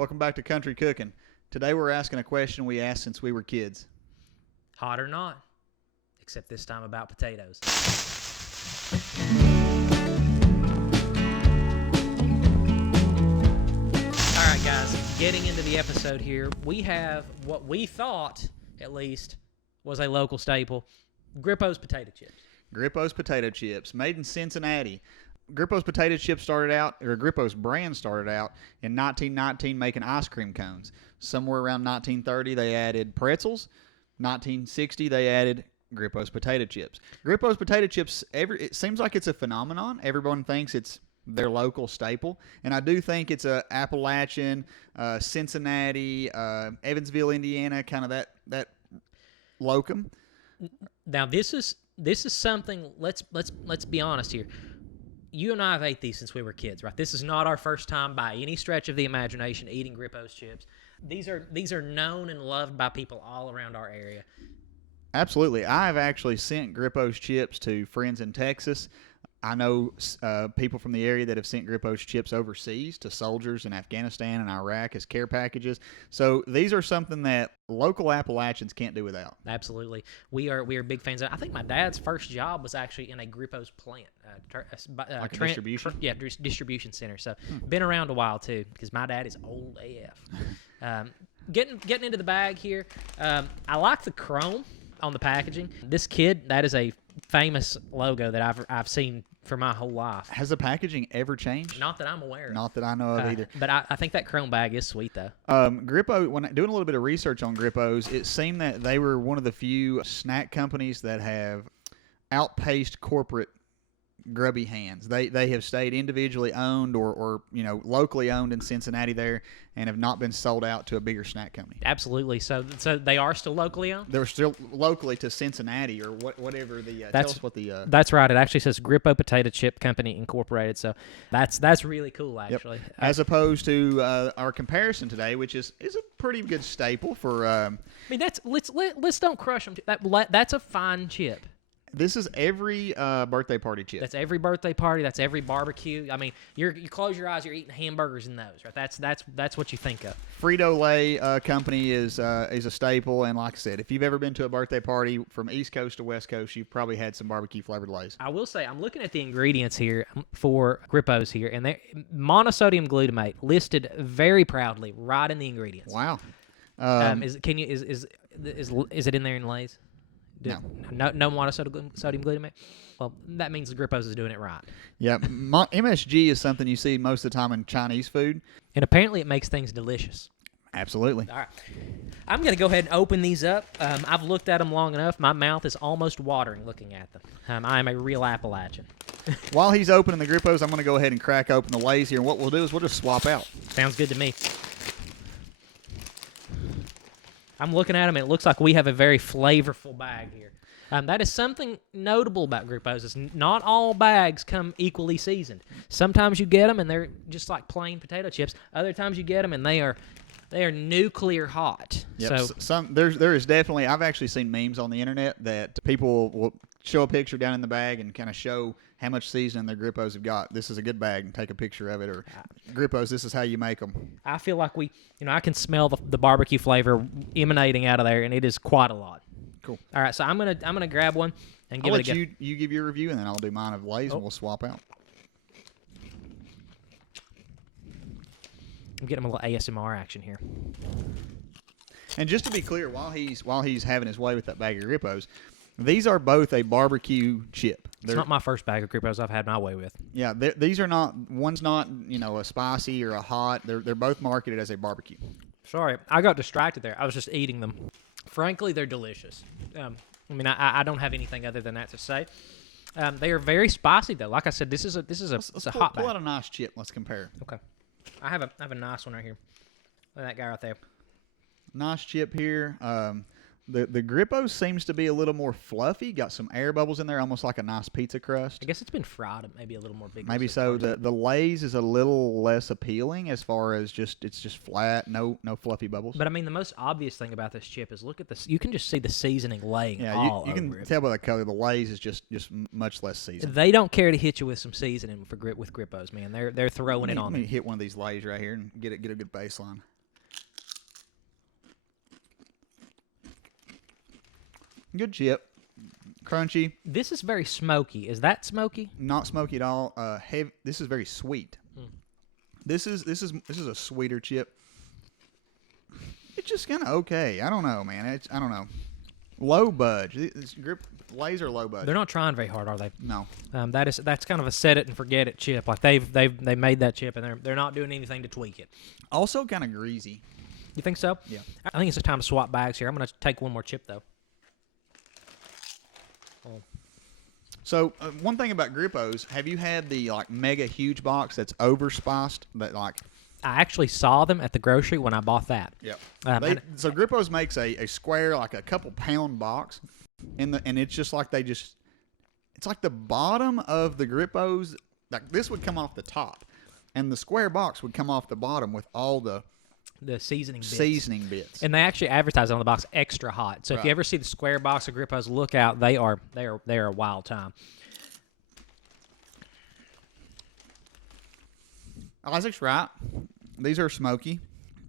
Welcome back to Country Cooking. Today we're asking a question we asked since we were kids. Hot or not, except this time about potatoes. All right, guys, getting into the episode here, we have what we thought, at least, was a local staple, Grippo'S potato chips. Grippo'S potato chips, made in Cincinnati. Grippo'S potato chips Grippo'S brand started out in 1919 making ice cream cones. Somewhere around 1930, they added pretzels. 1960, they added Grippo'S potato chips. Grippo'S potato chips, it seems like it's a phenomenon. Everyone thinks it's their local staple, and I do think it's a Appalachian, Cincinnati, Evansville, Indiana, kind of that locum. Now, this is something. Let's be honest here. You and I have ate these since we were kids, right? This is not our first time by any stretch of the imagination eating Grippo'S chips. These are known and loved by people all around our area. Absolutely. I've actually sent Grippo'S chips to friends in Texas. I know people from the area that have sent Grippo'S chips overseas to soldiers in Afghanistan and Iraq as care packages. So these are something that local Appalachians can't do without. Absolutely. We are big fans of it. I think my dad's first job was actually in a Grippo'S plant. Like a distribution? Yeah, distribution center. So been around a while, too, because my dad is old AF. Getting into the bag here, I like the chrome on the packaging. This kid, that is a famous logo that I've seen for my whole life. Has the packaging ever changed? Not that I'm aware of. Not that I know of either. But I think that chrome bag is sweet, though. Grippo, when doing a little bit of research on Grippo'S, it seemed that they were one of the few snack companies that have outpaced corporate grubby hands. They have stayed individually owned or locally owned in Cincinnati there and have not been sold out to a bigger snack company. Absolutely. So they are still locally owned? They're still locally to Cincinnati or whatever the tell us what the That's right. It actually says Grippo Potato Chip Company Incorporated. So that's really cool actually. Yep. As opposed to our comparison today, which is a pretty good staple for I mean let's don't crush them. That's a fine chip. This is every birthday party chip. That's every birthday party. That's every barbecue. I mean, you close your eyes, you're eating hamburgers in those, right? That's what you think of. Frito-Lay company is a staple, and like I said, if you've ever been to a birthday party from East Coast to West Coast, you've probably had some barbecue flavored Lays. I will say, I'm looking at the ingredients here for Grippo'S here, and they're monosodium glutamate listed very proudly right in the ingredients. Wow. Is it in there in Lays? No monosodium glutamate? Well, that means the Grippo'S is doing it right. Yeah, MSG is something you see most of the time in Chinese food. And apparently it makes things delicious. Absolutely. All right. I'm going to go ahead and open these up. I've looked at them long enough. My mouth is almost watering looking at them. I am a real Appalachian. While he's opening the Grippo'S, I'm going to go ahead and crack open the Lays here. And what we'll do is we'll just swap out. Sounds good to me. I'm looking at them, and it looks like we have a very flavorful bag here. That is something notable about Grippo'S. Is not all bags come equally seasoned. Sometimes you get them, and they're just like plain potato chips. Other times you get them, and they are nuclear hot. Yep. So there is definitely. I've actually seen memes on the internet that people will show a picture down in the bag and kind of show how much seasoning their Grippo'S have got. This is a good bag, and take a picture of it. Or Grippo'S, this is how you make them. I feel like I can smell the barbecue flavor emanating out of there, and it is quite a lot. Cool. All right, so I'm gonna grab one and give it a go. I'll let you give your review, and then I'll do mine of Lays, and we'll swap out. I'm getting a little ASMR action here. And just to be clear, while he's having his way with that bag of Grippo'S, these are both a barbecue chip. It's not my first bag of Grippo'S I've had my way with. Yeah, these are not. One's not a spicy or a hot. They're both marketed as a barbecue. Sorry, I got distracted there. I was just eating them. Frankly, they're delicious. I don't have anything other than that to say. They are very spicy though. Like I said, this is a hot bag. Pull out a nice chip. Let's compare. Okay, I have a nice one right here. Look at that guy right there. Nice chip here. The Grippo's seems to be a little more fluffy. Got some air bubbles in there, almost like a nice pizza crust. I guess it's been fried maybe a little more big. Maybe so. The Lay's is a little less appealing as far as it's just flat, no fluffy bubbles. But I mean, the most obvious thing about this chip is look at this. You can just see the seasoning laying all you can over it. tell by the color. The Lay's is just much less seasoned. They don't care to hit you with some seasoning with Grippo's, man. They're throwing it on. Let me hit one of these Lay's right here and get a good baseline. Good chip, crunchy. This is very smoky. Is that smoky? Not smoky at all. Heavy. This is very sweet. This is a sweeter chip. It's just kind of okay. I don't know, man. I don't know. Low budge. Lay's are low budge. They're not trying very hard, are they? No. That's kind of a set it and forget it chip. Like they made that chip and they're not doing anything to tweak it. Also kind of greasy. You think so? Yeah. I think it's time to swap bags here. I'm going to take one more chip though. So one thing about Grippo'S, have you had the mega huge box that's overspiced? That I actually saw them at the grocery when I bought that. Yeah. So Grippo'S makes a square, like a couple pound box, and it's just like it's like the bottom of the Grippo'S. Like this would come off the top, and the square box would come off the bottom with all the seasoning bits. And they actually advertise on the box extra hot. So if you ever see the square box of Grippo'S, look out. They are a wild time. Isaac's right. These are smoky.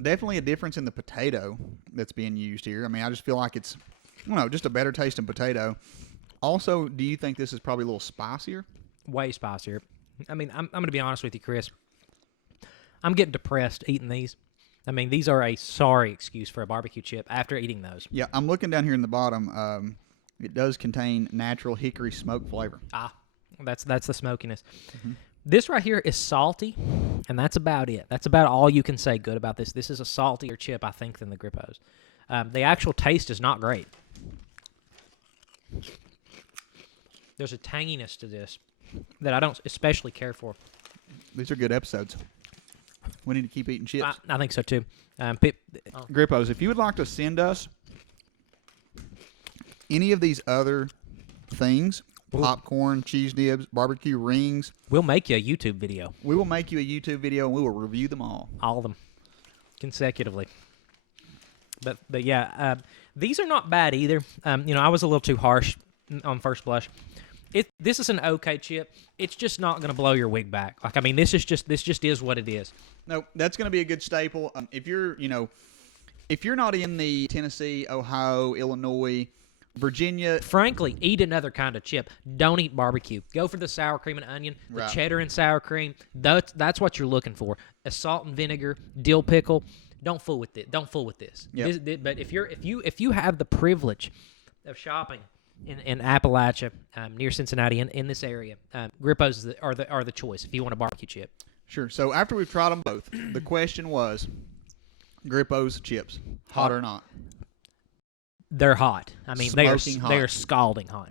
Definitely a difference in the potato that's being used here. I mean, I just feel like it's, I don't know, just a better tasting potato. Also, do you think this is probably a little spicier? Way spicier. I mean, I'm going to be honest with you, Chris. I'm getting depressed eating these. I mean, these are a sorry excuse for a barbecue chip after eating those. Yeah, I'm looking down here in the bottom. It does contain natural hickory smoke flavor. That's the smokiness. Mm-hmm. This right here is salty, and that's about it. That's about all you can say good about this. This is a saltier chip, I think, than the Grippo'S. The actual taste is not great. There's a tanginess to this that I don't especially care for. These are good episodes. We need to keep eating chips. I think so, too. Grippo'S, if you would like to send us any of these other things, popcorn, cheese dibs, barbecue rings, we'll make you a YouTube video. We will make you a YouTube video, and we will review them all. All of them. Consecutively. But yeah, these are not bad either. I was a little too harsh on first blush. This is an okay chip. It's just not going to blow your wig back. Like, I mean, this just is what it is. No, that's going to be a good staple. If you're not in the Tennessee, Ohio, Illinois, Virginia, frankly, eat another kind of chip. Don't eat barbecue. Go for the sour cream and onion, the cheddar and sour cream. That's what you're looking for. A salt and vinegar, dill pickle. Don't fool with it. Don't fool with this. Yep. But if you have the privilege of shopping in Appalachia, near Cincinnati, in this area, Grippo'S are the choice if you want a barbecue chip. Sure. So after we've tried them both, the question was, Grippo'S chips, hot or not? They're hot. I mean, they are scalding hot.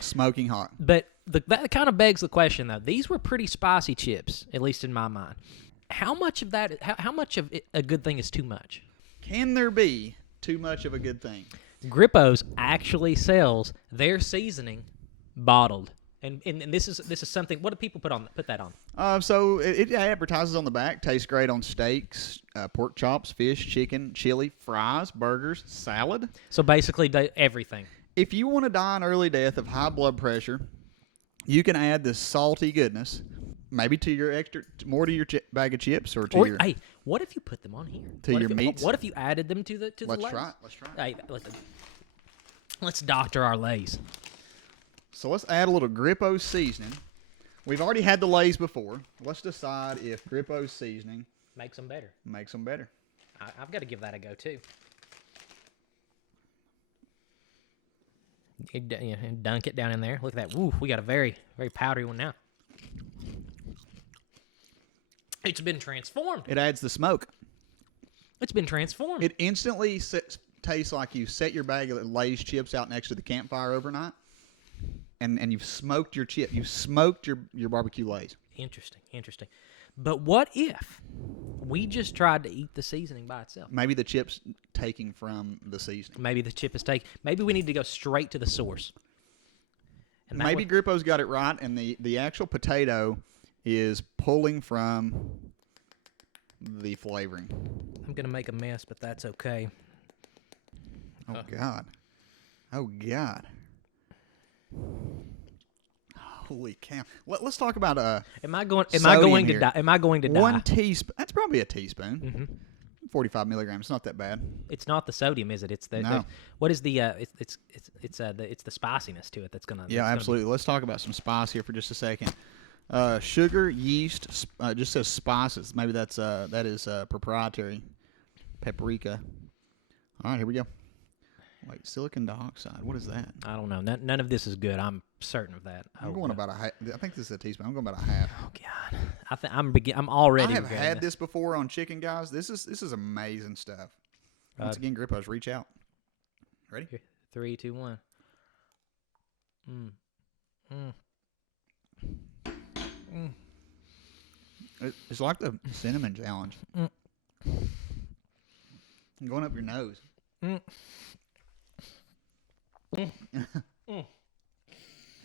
Smoking hot. But that kind of begs the question, though. These were pretty spicy chips, at least in my mind. How much of that? How much of a good thing is too much? Can there be too much of a good thing? Grippo'S actually sells their seasoning bottled, and this is something. What do people put that on? So it advertises on the back. Tastes great on steaks, pork chops, fish, chicken, chili, fries, burgers, salad. So basically, everything. If you want to die an early death of high blood pressure, you can add this salty goodness, maybe to your more to your bag of chips or to your. Hey, what if you put them on here? To your meats. What if you added them to the? Let's try it. Let's try it. Hey, let's doctor our Lays. So let's add a little Grippo'S seasoning. We've already had the Lays before. Let's decide if Grippo'S seasoning makes them better. I've got to give that a go too. Dunk it down in there. Look at that. Woo, we got a very, very powdery one now. It's been transformed. It adds the smoke. It's been transformed. It instantly tastes like you set your bag of Lay's chips out next to the campfire overnight, and you've smoked your chip. You've smoked your barbecue Lay's. Interesting. But what if We just tried to eat the seasoning by itself. Maybe the chip's taking from the seasoning. Maybe the chip is taken. Maybe we need to go straight to the source. And that Maybe would- Grippo's got it right, and the actual potato is pulling from the flavoring. I'm going to make a mess, but that's okay. Oh, God. Oh, God. Holy cow. Let's talk about Am I going sodium to here. die? Am I going to die? 1 teaspoon. That's probably a teaspoon. Mm-hmm. 45 milligrams. It's not that bad. It's not the sodium, is it? It's the, No. what is the it's the spiciness to it that's gonna. Yeah, that's absolutely. Let's talk about some spice here for just a second. Sugar, yeast, just says spices. Maybe that is proprietary. Paprika. All right, here we go. Wait, silicon dioxide. What is that? I don't know. None of this is good. I'm certain of that. I'm going about a half. I think this is a teaspoon. I'm going about a half. Oh God, I think I'm already. I have regretting had this before on chicken, guys. This is amazing stuff. Once again, Grippo's, reach out. Ready? Here, 3, 2, 1. It's like the cinnamon challenge. Going up your nose.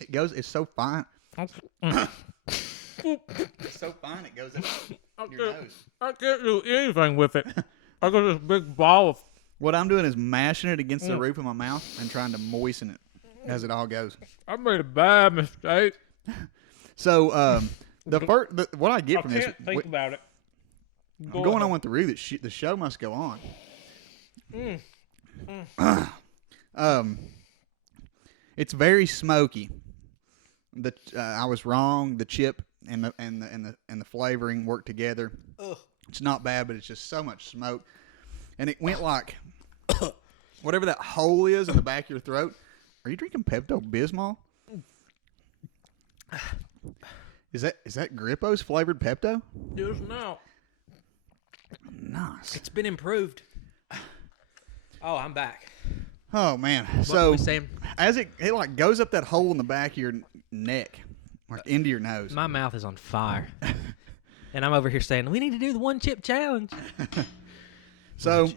It goes. It's so fine. It's so fine. It goes up your nose. I can't do anything with it. I got this big ball of. What I'm doing is mashing it against the roof of my mouth and trying to moisten it as it all goes. I made a bad mistake. So what I get from this, think about it. I'm going on with the root. The show must go on. It's very smoky. I was wrong. The chip and the flavoring work together. Ugh. It's not bad, but it's just so much smoke, and it went like whatever that hole is in the back of your throat. Are you drinking Pepto-Bismol? Is that Grippo's flavored Pepto? Just now. Nice. It's been improved. Oh, I'm back. Oh man. What So were we saying? as it like goes up that hole in the back of your neck, like into your nose. My mouth is on fire. And I'm over here saying, we need to do the 1 chip challenge. So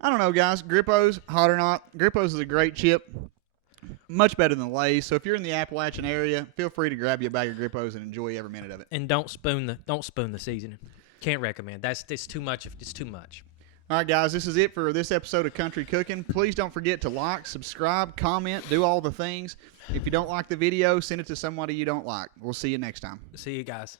I don't know, guys. Grippo's, hot or not, Grippo's is a great chip. Much better than Lay's. So if you're in the Appalachian area, feel free to grab you a bag of Grippo's and enjoy every minute of it. And don't spoon the seasoning. Can't recommend. It's too much. It's too much. All right, guys, this is it for this episode of Country Cooking. Please don't forget to like, subscribe, comment, do all the things. If you don't like the video, send it to somebody you don't like. We'll see you next time. See you guys.